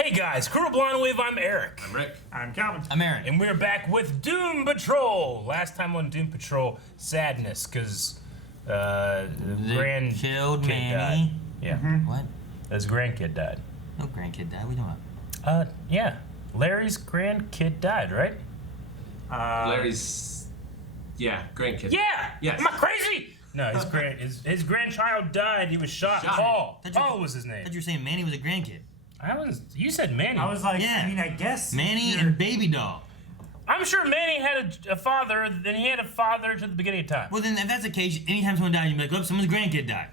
Hey guys, Crew of Blind Wave, I'm Eric. I'm Rick. I'm Calvin. I'm Aaron. And we're back with Doom Patrol. Last time on Doom Patrol, sadness, because They killed kid Manny. died. Yeah. What? His grandkid died. No grandkid died. What are you doing about? Yeah. Larry's grandkid died, right? Larry's, grandkid. Yeah! Yes. Am I crazy? No, his grandchild died. He was shot. Paul. Paul was his name. I thought you were saying Manny was a grandkid. You said Manny. I was like, Yeah. I mean, I guess. Manny and Baby Doll. I'm sure Manny had a father, then he had a father to the beginning of time. Well, then, if that's the case, anytime someone died, you'd be like, oh, someone's grandkid died.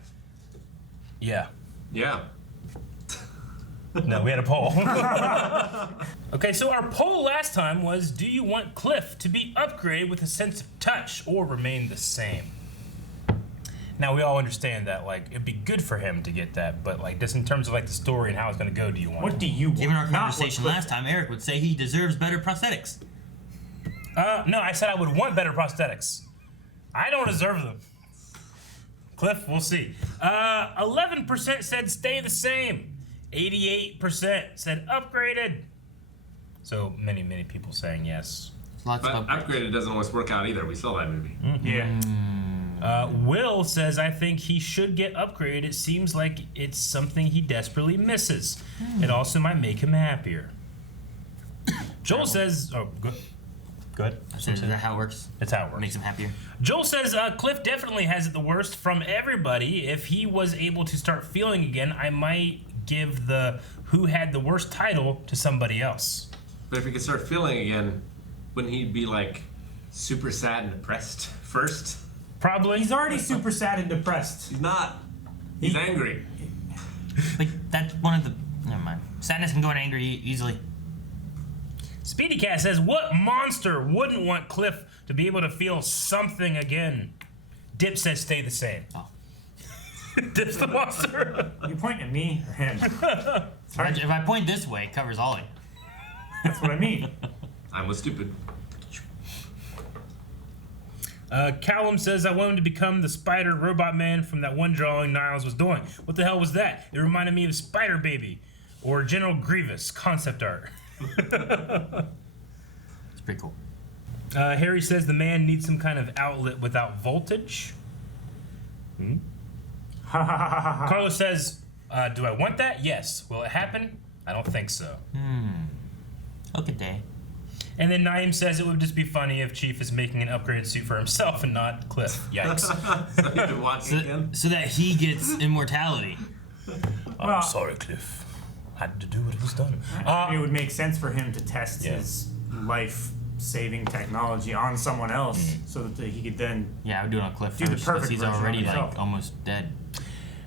Yeah. Yeah. No, we had a poll. Okay, so our poll last time was, do you want Cliff to be upgraded with a sense of touch or remain the same? Now, we all understand that, like, it'd be good for him to get that, but, like, just in terms of, like, the story and how it's going to go, do you want What do you want? Given our Not conversation what last time, Eric would say he deserves better prosthetics. No, I said I would want better prosthetics. I don't deserve them. Cliff, we'll see. 11% said stay the same. 88% said upgraded. So many people saying yes. Lots But of upgrades. upgraded doesn't always work out either. We saw that movie. Yeah. Will says, I think he should get upgraded. It seems like it's something he desperately misses. It also might make him happier. Joel says, oh, good. Good. Is that how it works? That's how it works. Makes him happier. Joel says, Cliff definitely has it the worst from everybody. If he was able to start feeling again, I might give the who had the worst title to somebody else. But if he could start feeling again, wouldn't he be like super sad and depressed first? Probably. He's already super sad and depressed. He's not. He's angry. Like, that's one of the... Never mind. Sadness can go in angry easily. Speedy Cat says, what monster wouldn't want Cliff to be able to feel something again? Dip says stay the same. Oh. Dip's the monster. You pointing at me or him? If I point this way, it covers all of you. That's what I mean. I was stupid. Callum says, I want him to become the spider robot man from that one drawing Niles was doing. What the hell was that? It reminded me of Spider Baby or General Grievous concept art. It's pretty cool. Harry says the man needs some kind of outlet without voltage. Carlos says, do I want that? Yes. Will it happen? I don't think so. Okay. And then Naeem says it would just be funny if Chief is making an upgraded suit for himself and not Cliff. Yikes. So he could watch it again. So that he gets immortality. I'm sorry, Cliff. Had to do what was done. It would make sense for him to test his life-saving technology on someone else so that he could then... Yeah, I would do it on Cliff Do the first, because perfect he's version of already, himself. like, almost dead.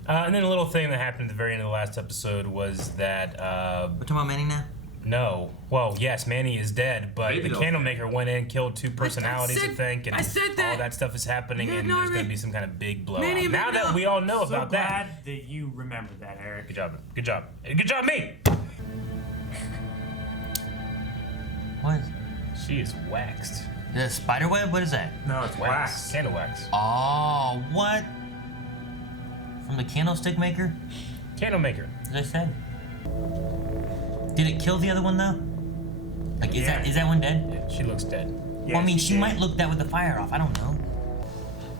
And then a little thing that happened at the very end of the last episode was that, We're talking about Manny now? no. Well, yes, Manny is dead, but Baby the doll. Candlemaker went in, killed two personalities, I think, and I said that. all that stuff is happening, and there's going to be some kind of big blowout. Manny, Now that we all know So about that. glad that you remembered that, Eric. Good job. Good job. Good job, me! What? She is waxed. Is that a spider web? What is that? No, it's wax. Candle wax. Oh, what? From the candlestick maker? Candlemaker. As I said. Did it kill the other one though? Like, is Yeah. that one dead? Yeah, she looks dead. Yeah, Well, I mean, she did. might look that with the fire off. I don't know.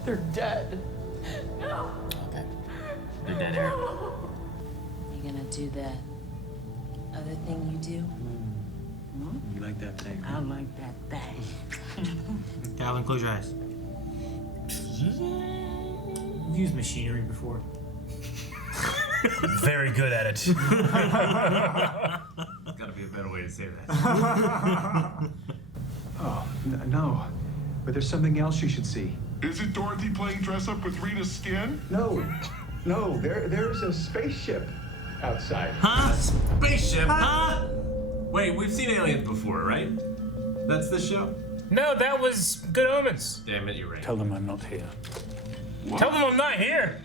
They're dead. Okay. They're dead, Eric. You gonna do that other thing you do? You like that thing? I like that thing. Calvin, close your eyes. I've used machinery before. Very good at it. Gotta be a better way to say that. Oh, no. But there's something else you should see. Is it Dorothy playing dress up with Rita's skin? No. There's a spaceship outside. Huh? Spaceship! Huh? Wait, we've seen aliens before, right? That's the show? No, that was Good Omens. Damn it, you're right. Tell them I'm not here. Tell them I'm not here.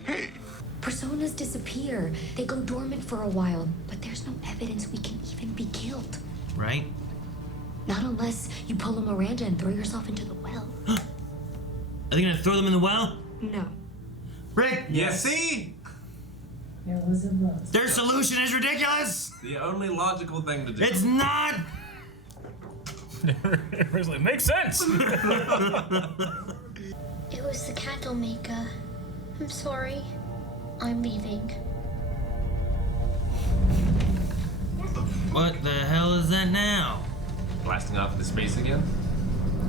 Personas disappear. They go dormant for a while, but there's no evidence we can even be killed. Right? Not unless you pull a Miranda and throw yourself into the well. Are they gonna throw them in the well? No. Rick! Yeah, see? There was a buzz. Their solution is ridiculous. The only logical thing to do. It's not. It really makes sense. It was the candle maker. I'm sorry. I'm leaving. What the hell is that now? Blasting off into space again?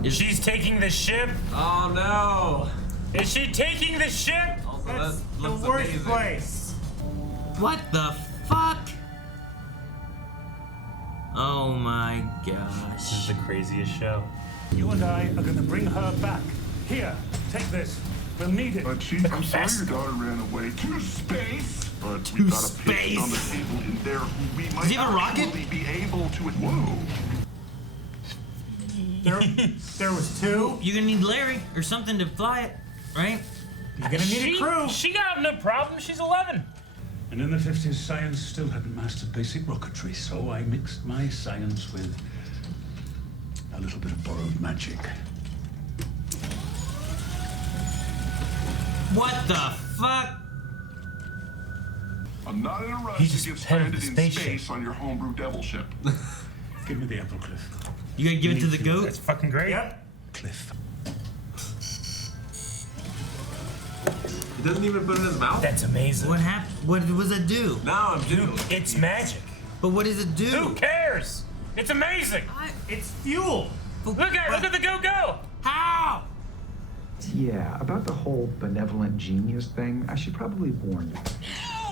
She's taking the ship. Oh no! Is she taking the ship? Also, That's that the looks worst amazing. place. What the fuck? Oh my This is gosh. the craziest show. You and I are gonna bring her back. Here, take this. We'll need it. Chief, I'm sorry your daughter ran away to space. But we've got a patient on the table in there who we might Does he have a rocket? actually be able to. Whoa. There was two. You're gonna need Larry or something to fly it, right? You're gonna need a crew. She got no problem. She's 11. And in the 50s, science still hadn't mastered basic rocketry, so I mixed my science with a little bit of borrowed magic. What the fuck? I'm not in a rush He to just get petted stranded the in spaceship. space on your homebrew devil ship. Give me the apple, Cliff. You gotta give it to the goat? That's fucking great. Yep. Cliff. He doesn't even put it in his mouth? That's amazing. What happened? What does it do? Now I'm doing It's magic. But what does it Who do? cares? It's amazing. It's fuel. Look at the go. How? Yeah, about the whole benevolent genius thing, I should probably warn you.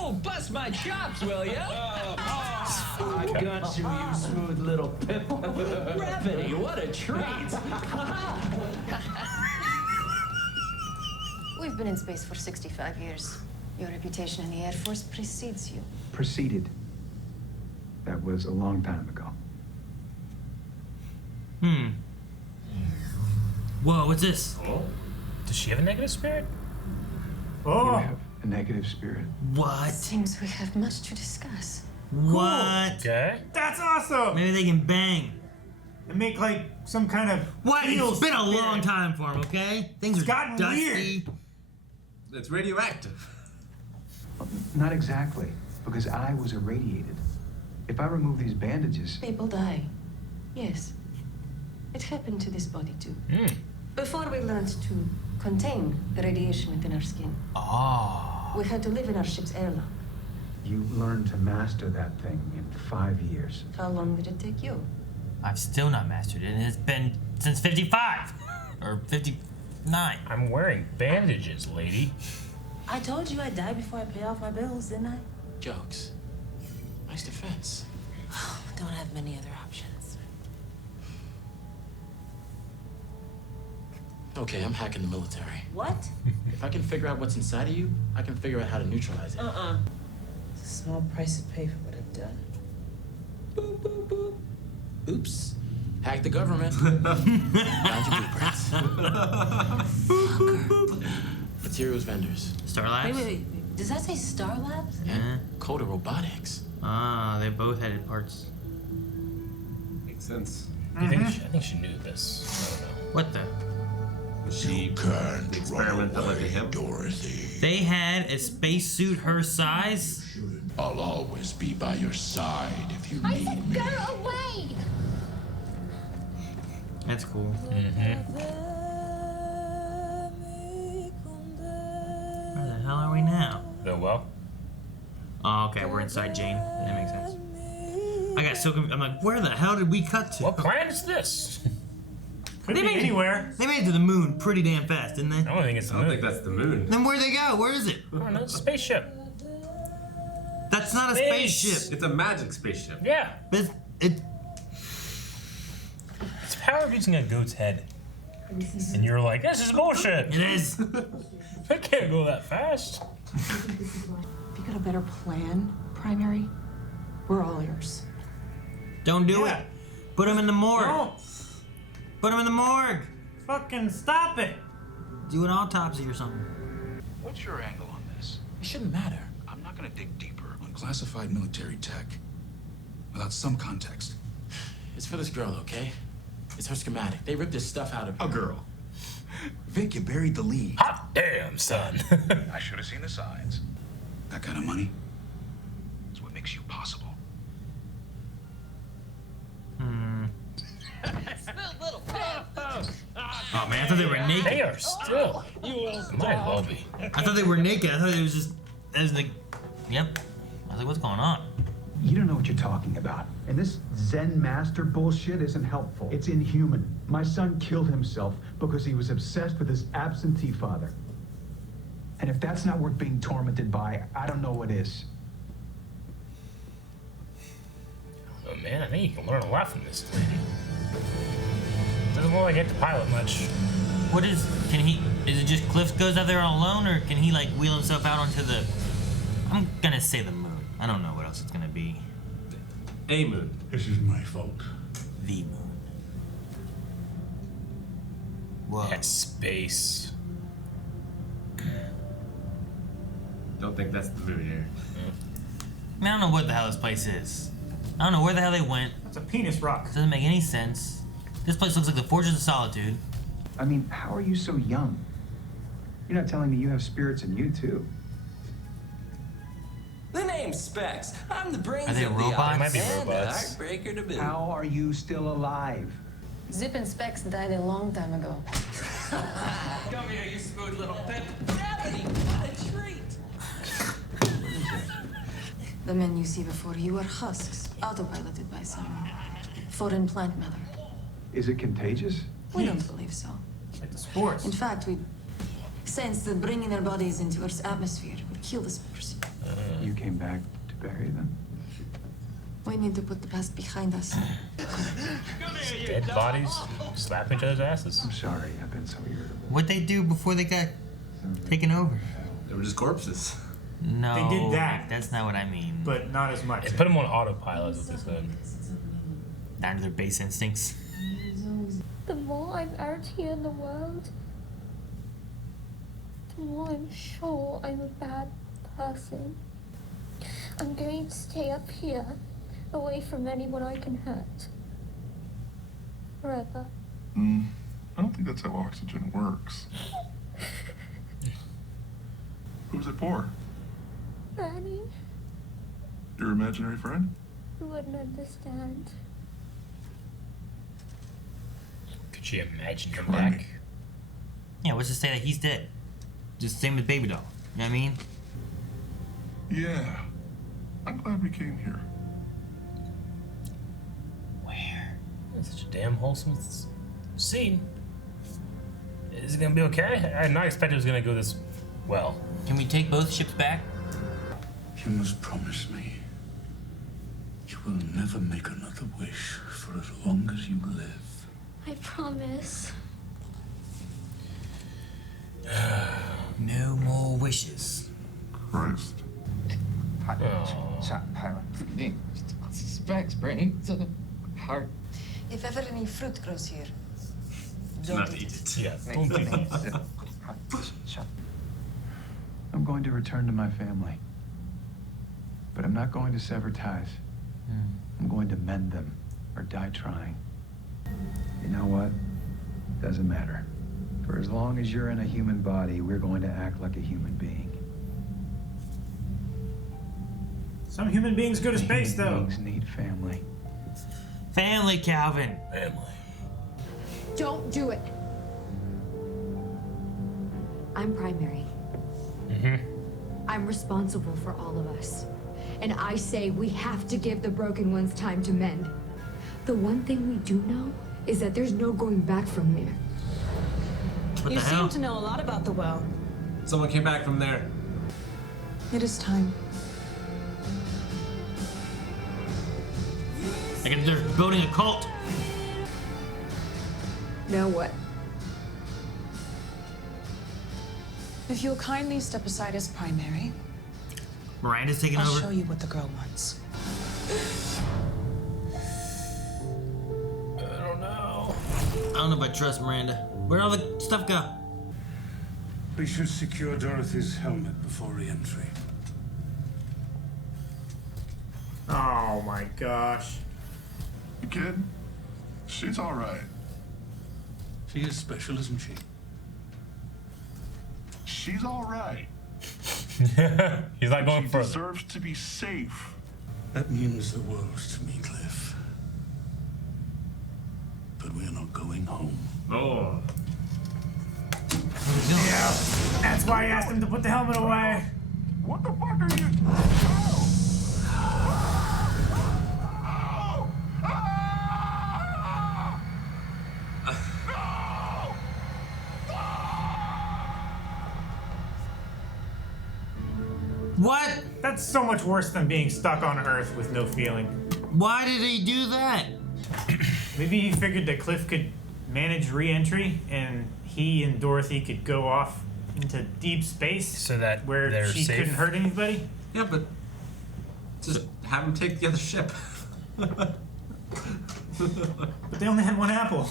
Oh, bust my chops, will ya? I got you, you smooth little pip. Gravity, what a treat. We've been in space for 65 years. Your reputation in the Air Force precedes you. Proceeded. That was a long time ago. Whoa, what's this? Does she have a negative spirit? You Oh, have a negative spirit. What? Seems we have much to discuss. What? Okay. that's awesome. Maybe they can bang. And make like some kind of. What? eel It's been a spirit. long time for him, okay? Things It's are gotten dusty. It's radioactive. Not exactly, because I was irradiated. If I remove these bandages, People die. Yes. It happened to this body too. Before we learned to contain the radiation within our skin, we had to live in our ship's airlock. you learn to master that thing in 5 years. How long did it take you? I've still not mastered it, and it's been since 55. Or 59. I'm wearing bandages, lady. I told you I'd die before I pay off my bills, didn't I? Jokes. Nice defense. Don't have many other options. Okay, I'm hacking the military. What? If I can figure out what's inside of you, I can figure out how to neutralize it. It's a small price to pay for what I've done. Boop, boop, boop. Oops. Hack the government. Found your blueprints. Materials vendors. Star Labs? Wait. Does that say Star Labs? And Coda Robotics. Ah, they both had parts. Makes sense. I think she knew this. I don't know. What the? Was she the experiment that led to him? Dorothy. They had a spacesuit her size? I'll always be by your side if you need me. Get her away! That's cool. Where the hell are we now? Oh, well. Oh, okay, we're inside Jane. That makes sense. I got so confused. I'm like, where the hell did we cut to? What planet is this? Could They be made it- anywhere. They made it to the moon pretty damn fast, didn't they? I don't think it's the I don't moon. think that's the moon. Then where'd they go? Where is it? I don't know. It's a spaceship. That's not a Space. spaceship. It's a magic spaceship. Yeah. It's, it, It's the power of using a goat's head. And you're like, this is bullshit. it is. I can't go that fast. If you got a better plan, Primary, we're all ears. Don't do Yeah. it. Put him in the morgue. Don't Put him in the morgue. fucking stop it. Do an autopsy or something. What's your angle on this? It shouldn't matter. I'm not gonna dig deeper on classified military tech without some context. It's for this girl, okay? It's her schematic. They ripped this stuff out of her. A girl. Vic, you buried the lead. Hot damn, son. I should have seen the signs. That kind of money, makes you possible. Oh man, I thought they were naked. They are still. Might well be. I thought they were naked. I thought it was just. It was like, yep. I was like, what's going on? You don't know what you're talking about. And this Zen master bullshit isn't helpful. It's inhuman. My son killed himself because he was obsessed with his absentee father. And if that's not worth being tormented by, I don't know what is. Oh man, I think you can learn a lot from this lady. Doesn't look like I get to pilot much. What is? Can he? Is it just Cliff goes out there all alone, or can he like wheel himself out onto the? I'm gonna say the moon. I don't know what else it's gonna be. A moon. This is my fault. The moon. Whoa. That's space. Don't think that's the moon here. I don't know what the hell this place is. I don't know where the hell they went. That's a penis rock. Doesn't make any sense. This place looks like the Fortress of Solitude. I mean, how are you so young? You're not telling me you have spirits in you, too. The name's Specs. I'm the brains Are they of the robots? office Might be and a robots. heartbreaker to boot. How are you still alive? Zip and Specs died a long time ago. Come here, you smooth little pip. Gravity, what a treat. The men you see before you are husks, autopiloted by some foreign plant mother. Is it contagious? We don't believe so. Like the sports. In fact, we sense that bringing their bodies into Earth's atmosphere would kill the spores. You came back to bury them? We need to put the past behind us. Dead bodies slapping each other's asses. I'm sorry, I've been so irritable. What'd they do before they got taken over? They were just corpses. No. They did that. That's not what I mean. But not as much. They put them on autopilot, is what they said. Down to their base instincts. The more I'm out here in the world, the more I'm sure I'm a bad person. I'm going to stay up here, away from anyone I can hurt. Forever. I don't think that's how oxygen works. Who's it for? Danny, Your imaginary friend? you wouldn't understand. Could she imagine him Try me. back? Yeah, what's to say that he's dead? Just same with Baby Doll. You know what I mean? Yeah. I'm glad we came here. Where? That's such a damn wholesome scene. Is it gonna be okay? I did not expect it was gonna go this well. Can we take both ships back? You must promise me you will never make another wish for as long as you live. I promise. No more wishes. Christ. Specs, brain to the heart. If ever any fruit grows here, Do not eat it. Yeah, don't do that. I'm going to return to my family. But I'm not going to sever ties. I'm going to mend them or die trying. You know what? Doesn't matter. For as long as you're in a human body, we're going to act like a human being. Some human beings go to space, Human though. beings need family. Family, Calvin. Family. Don't do it. I'm primary. I'm responsible for all of us. And I say we have to give the broken ones time to mend. The one thing we do know is that there's no going back from here. What you the hell? seem to know a lot about the well. Someone came back from there. It is time. Like they're building a cult. Now what? If you'll kindly step aside as primary, Miranda's taking I'll over. show you what the girl wants. I don't know. I don't know if I trust Miranda. Where'd all the stuff go? We should secure Dorothy's helmet before re-entry. Oh my gosh. You kid? She's all right. She is special, isn't she? She's all right. He's not going She further. deserves to be safe. That means the world to me, Cliff. But we're not going home. Oh. Yeah, that's why I asked him to put the helmet away. What the fuck are you? What? That's so much worse than being stuck on Earth with no feeling. Why did he do that? Maybe he figured that Cliff could manage re-entry and he and Dorothy could go off into deep space so that where they're she safe. couldn't hurt anybody. Yeah, but just have him take the other ship. But they only had one apple.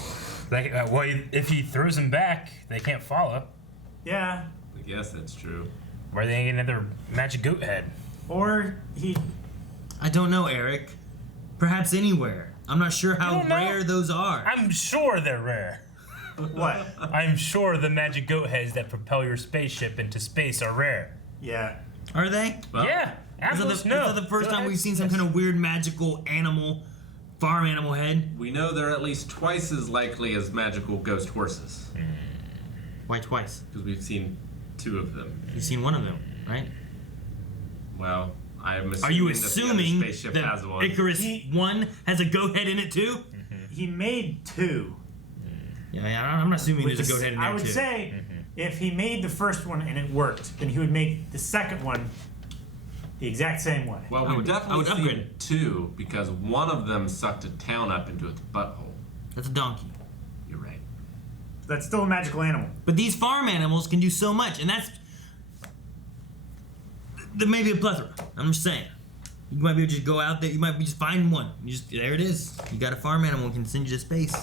Well, if he throws them back, they can't follow. Yeah. I guess that's true. Where they ain't another magic goat head. Or he... I don't know, Eric. Perhaps anywhere. I'm not sure how don't know. rare those are. I'm sure they're rare. What? I'm sure the magic goat heads that propel your spaceship into space are rare. Yeah. Are they? Well, Yeah. Is that the first time we've seen some kind of weird magical animal, farm animal head? We know they're at least twice as likely as magical ghost horses. Why twice? Because we've seen 2 of them. You've seen one of them, right? Well, I'm assuming Are you that the assuming other spaceship that has one. Icarus 1 has a goat head in it too? He made 2. Yeah, I'm not assuming With there's a the goat head in I there would too. say if he made the first one and it worked, then he would make the second one the exact same way. Well, I we've would definitely upgrade seen 2 because one of them sucked a town up into its butthole. That's a donkey. You're right. That's still a magical animal. But these farm animals can do so much, and that's... There may be a plethora. I'm just saying. You might be able to just go out there, you might be just find one. There it is. You got a farm animal that can send you to space.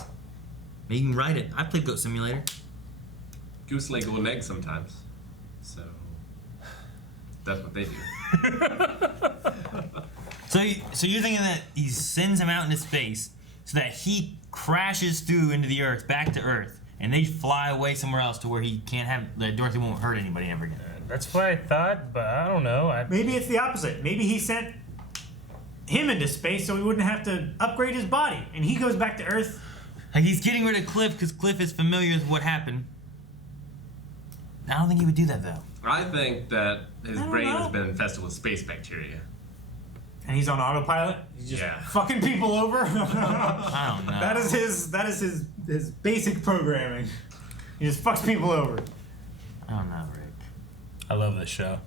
Maybe you can ride it. I played Goat Simulator. Goose lay golden eggs sometimes. So that's what they do. So you're thinking that he sends him out into space so that he crashes through into the Earth, back to Earth, and they fly away somewhere else to where he can't have, that Dorothy won't hurt anybody ever again. That's what I thought, but I don't know. Maybe it's the opposite. Maybe he sent him into space so he wouldn't have to upgrade his body, and he goes back to Earth. Like he's getting rid of Cliff because Cliff is familiar with what happened. I don't think he would do that though. I think that his I don't brain know. has been infested with space bacteria. And he's on autopilot. He's just fucking people over. I don't know. That is his basic programming. He just fucks people over. I don't know, Rick. I love this show.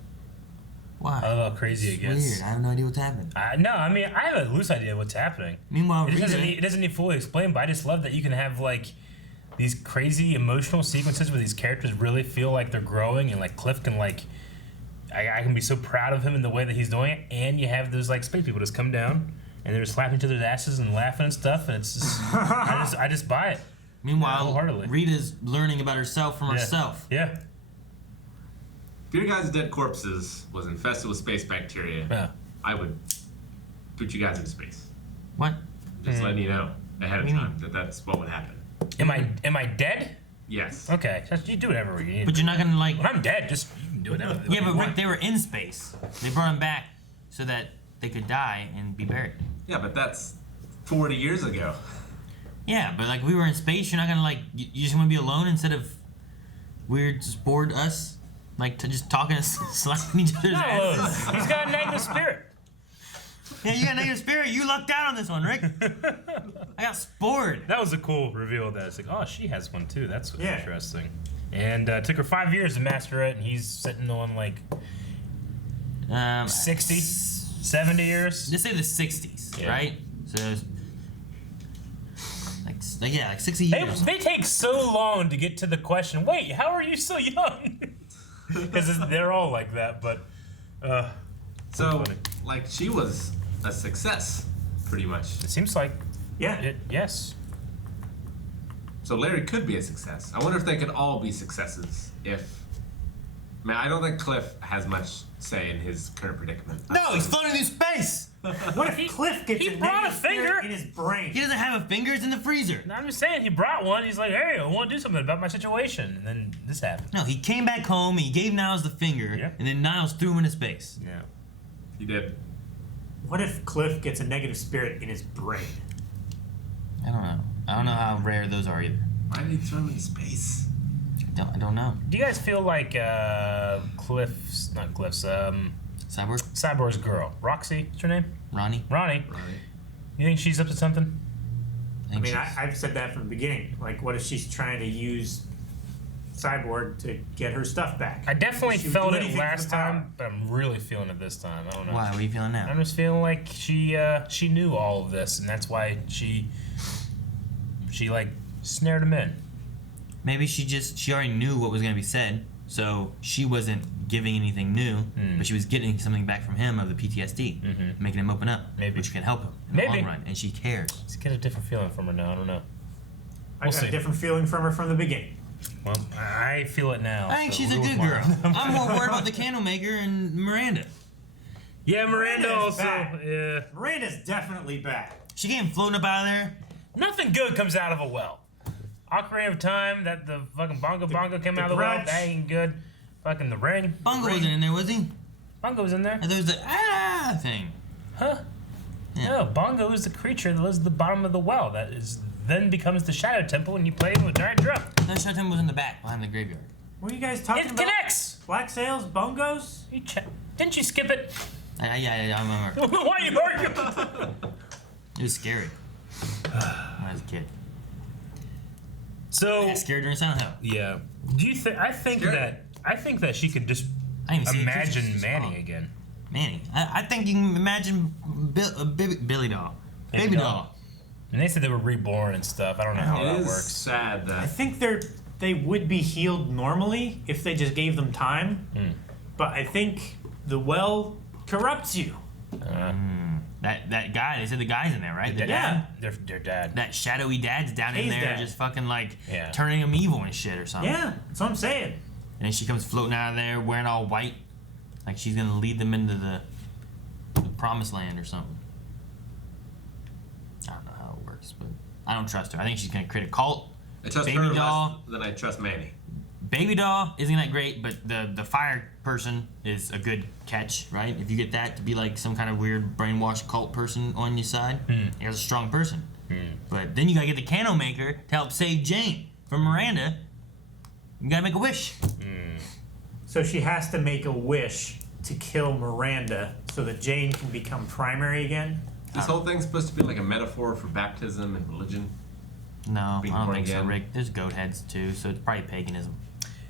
Why? I love how crazy it gets. Weird. I have no idea what's happening. No, I mean, I have a loose idea of what's happening. Meanwhile, it doesn't need fully explained, but I just love that you can have like these crazy emotional sequences where these characters really feel like they're growing, and like Cliff can like, I can be so proud of him in the way that he's doing it, and you have those like space people just come down and they're just slapping each other's asses and laughing and stuff, and it's just, I just buy it. Meanwhile, wholeheartedly. Rita's learning about herself from herself. Yeah. If your guys' dead corpses was infested with space bacteria, I would put you guys in space. What? Just letting you know ahead of time that that's what would happen. Am I dead? Yes. Okay, you do whatever you need. But you're not gonna like. When I'm dead, just you can do whatever. Yeah, but Rick, they were in space. They brought him back so that they could die and be buried. Yeah, but that's 40 years ago. Yeah, but like we were in space, you're not gonna like. You just want to be alone instead of weird, just bored us, like to just talking and slapping each other's asses. He's got a negative spirit. Yeah, you got a negative spirit. You lucked out on this one, Rick. I got spored. That was a cool reveal. That it's like, oh, she has one too. That's interesting. And it took her 5 years to master it, and he's sitting on like 60, 70 years. Just say the 60s, right? So, like 60 years. They take so long to get to the question. Wait, how are you so young? Because they're all like that, but. So, like, she was a success, pretty much. It seems like. Yeah. Yes. So Larry could be a success. I wonder if they could all be successes if... I mean, I don't think Cliff has much say in his current predicament. No, he's floating through space. What if Cliff gets he brought a finger in his brain? He doesn't have a finger. It's in the freezer. No, I'm just saying, he brought one. He's like, hey, I want to do something about my situation. And then this happened. No, he came back home, he gave Niles the finger, and then Niles threw him into space. Yeah. He did. What if Cliff gets a negative spirit in his brain? I don't know. I don't know how rare those are either. Why did he throw him in space? I don't know. Do you guys feel like Cyborg's girl, Roxy, what's her name? Ronnie. You think she's up to something? I mean, I've said that from the beginning. Like, what if she's trying to use Cyborg to get her stuff back? I definitely felt it last time, but I'm really feeling it this time. I don't know. Why? What are you feeling now? I'm just feeling like she knew all of this, and that's why she like snared him in. Maybe she already knew what was going to be said, so she wasn't giving anything new, but she was getting something back from him of the PTSD, making him open up, which can help him in the long run, and she cares. Let's get a different feeling from her now. I don't know. I got a different feeling from her from the beginning. Well, I feel it now. I think she's a good girl. I'm more worried about the Candlemaker and Miranda. Yeah, Miranda also. Bad. Yeah. Miranda's definitely bad. She came floating up out of there. Nothing good comes out of a well. Ocarina of Time, that the fucking Bongo came out of the well, that ain't good. Fucking the ring. Bongo wasn't in there, was he? Bongo was in there. And there was the thing. Huh? Yeah. No, Bongo is the creature that lives at the bottom of the well. That is then becomes the Shadow Temple, and you play it with a giant drum. The Shadow Temple was in the back, behind the graveyard. What are you guys talking about? It connects. Black sails, bongos. Didn't you skip it? Yeah, I remember. Why are you arguing? It was scary. When I was a kid. So I got scared during Silent Hill. Yeah. Do you think? I think that she could just imagine Manny again. Manny. I think you can imagine Billy Doll. Baby doll. And they said they were reborn and stuff. I don't know how that works. It is sad that I think they would be healed normally if they just gave them time. But I think the well corrupts you. That guy, they said the guy's in there, right? The dad? Their dad. That shadowy dad's down in His there dad. just fucking turning him evil and shit or something. Yeah, that's what I'm saying. And then she comes floating out of there wearing all white. Like she's gonna lead them into the promised land or something. I don't know how it works, but I don't trust her. I think she's gonna create a cult. I trust Baby her doll. less than I trust Manny. Baby doll isn't that great, but the fire person is a good catch, right? If you get that to be like some kind of weird brainwashed cult person on your side, you're a strong person. But then you gotta get the Candlemaker to help save Jane from Miranda. You gotta make a wish. So she has to make a wish to kill Miranda so that Jane can become primary again? This whole thing's supposed to be like a metaphor for baptism and religion. No, Being I don't born think so, again. Rick. There's goat heads too, so it's probably paganism.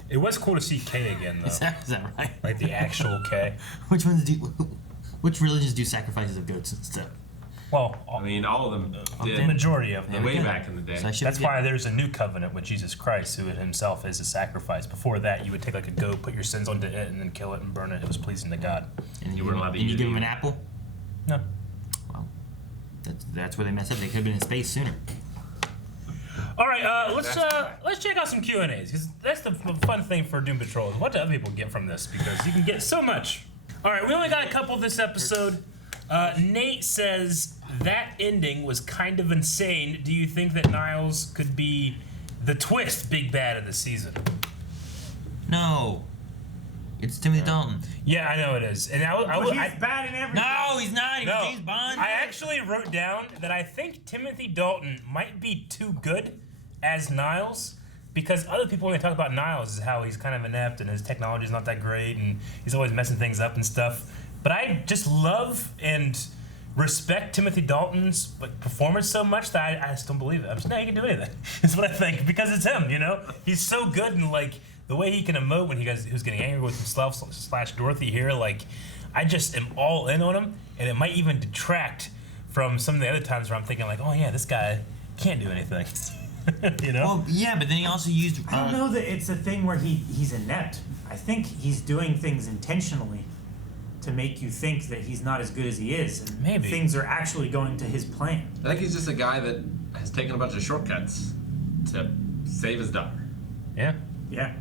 It was cool to see K again, though. Is that right? Like the actual K. Which religions do sacrifices of goats and stuff? Well, I mean, all of them did. the majority of them. Way back in the day. So That's why there's a new covenant with Jesus Christ, who himself is a sacrifice. Before that, you would take like a goat, put your sins onto it, and then kill it and burn it. It was pleasing to God. And You weren't allowed to and eat you it give them an either. apple? No. Well, that's where they messed up. They could have been in space sooner. All right, let's check out some Q&As, because that's the fun thing for Doom Patrol is what do other people get from this, because you can get so much. All right, we only got a couple this episode. Nate says, that ending was kind of insane. Do you think that Niles could be the twist big bad of the season? No. It's Timothy Dalton. Yeah, I know it is. And he's bad in everything. No, he's not. He's No, James Bond. I actually wrote down that I think Timothy Dalton might be too good as Niles, because other people, when they talk about Niles, is how he's kind of inept and his technology is not that great and he's always messing things up and stuff. But I just love and respect Timothy Dalton's performance so much that I just don't believe it. I'm just, no, he can do anything. That's what I think, because it's him, you know? He's so good in, like, the way he can emote when who's getting angry with himself / Dorothy here, like, I just am all in on him, and it might even detract from some of the other times where I'm thinking, like, oh yeah, this guy can't do anything. You know? Well, yeah, but then he also used... I don't know that it's a thing where he's inept. I think he's doing things intentionally to make you think that he's not as good as he is, and maybe things are actually going to his plan. I think he's just a guy that has taken a bunch of shortcuts to save his daughter. Yeah. Yeah.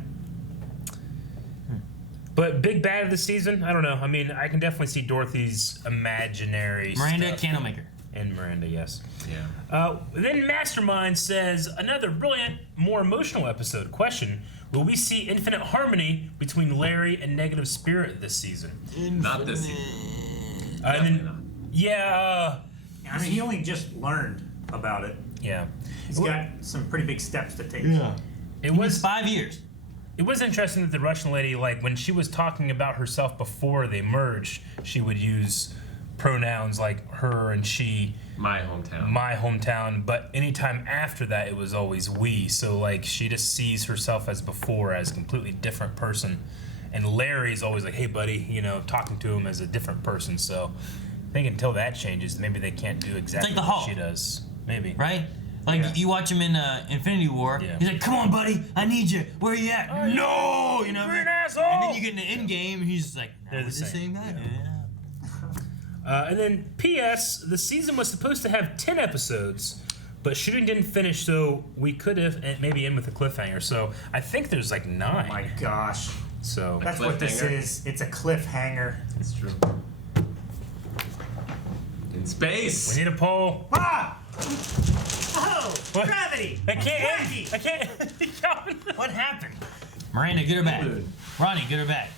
But big bad of the season, I don't know. I mean, I can definitely see Dorothy's imaginary Miranda stuff. Candlemaker. And Miranda, yes. Yeah. Then Mastermind says, another brilliant, more emotional episode. Question, will we see infinite harmony between Larry and Negative Spirit this season? Not this season. And then Yeah. I mean, he only just learned about it. Yeah. He's got some pretty big steps to take. Yeah. It was 5 years. It was interesting that the Russian lady, like, when she was talking about herself before they merged, she would use pronouns like her and she. My hometown. My hometown. But anytime after that, it was always we. So, like, she just sees herself as before, as a completely different person. And Larry's always like, hey, buddy, you know, talking to him as a different person. So I think until that changes, maybe they can't do exactly like the what Hulk. she does. Maybe. Right? Like, you watch him in Infinity War, he's like, come on, buddy, I need you. Where are you at? No! You know, You're an asshole! And then you get in the end game, and he's just like, They're the same guy. And then, P.S. The season was supposed to have 10 episodes, but shooting didn't finish, so we could have maybe end with a cliffhanger. So I think there's like 9. Oh my gosh. So that's what this is. It's a cliffhanger. It's true. In space. We need a poll. Ah! Oh! What? Gravity! I can't. Gravity! I can't. What happened? Miranda, good or bad? Ronnie, good or bad?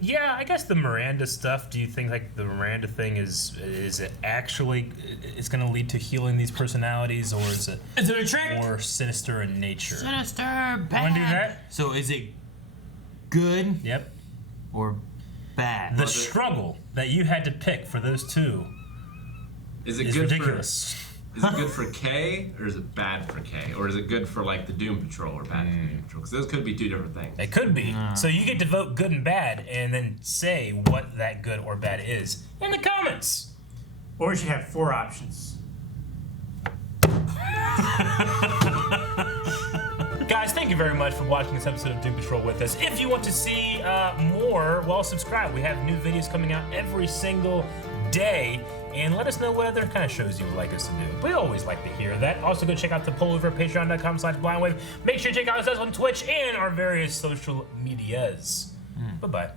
Yeah, I guess the Miranda stuff. Do you think like the Miranda thing is it actually it's going to lead to healing these personalities, or is it a trick? More sinister in nature? Sinister, bad. Want to do that? So is it good? Yep. Or bad? The struggle that you had to pick for those two is good ridiculous. Is it good for K, or is it bad for K? Or is it good for, like, the Doom Patrol, or bad for the Doom Patrol? Because those could be two different things. It could be. So you get to vote good and bad, and then say what that good or bad is in the comments. Or you should have 4 options. Guys, thank you very much for watching this episode of Doom Patrol with us. If you want to see more, well, subscribe. We have new videos coming out every single day. And let us know what other kind of shows you would like us to do. We always like to hear that. Also, go check out the poll over at patreon.com/blindwave. Make sure you check out us on Twitch and our various social medias. Bye-bye.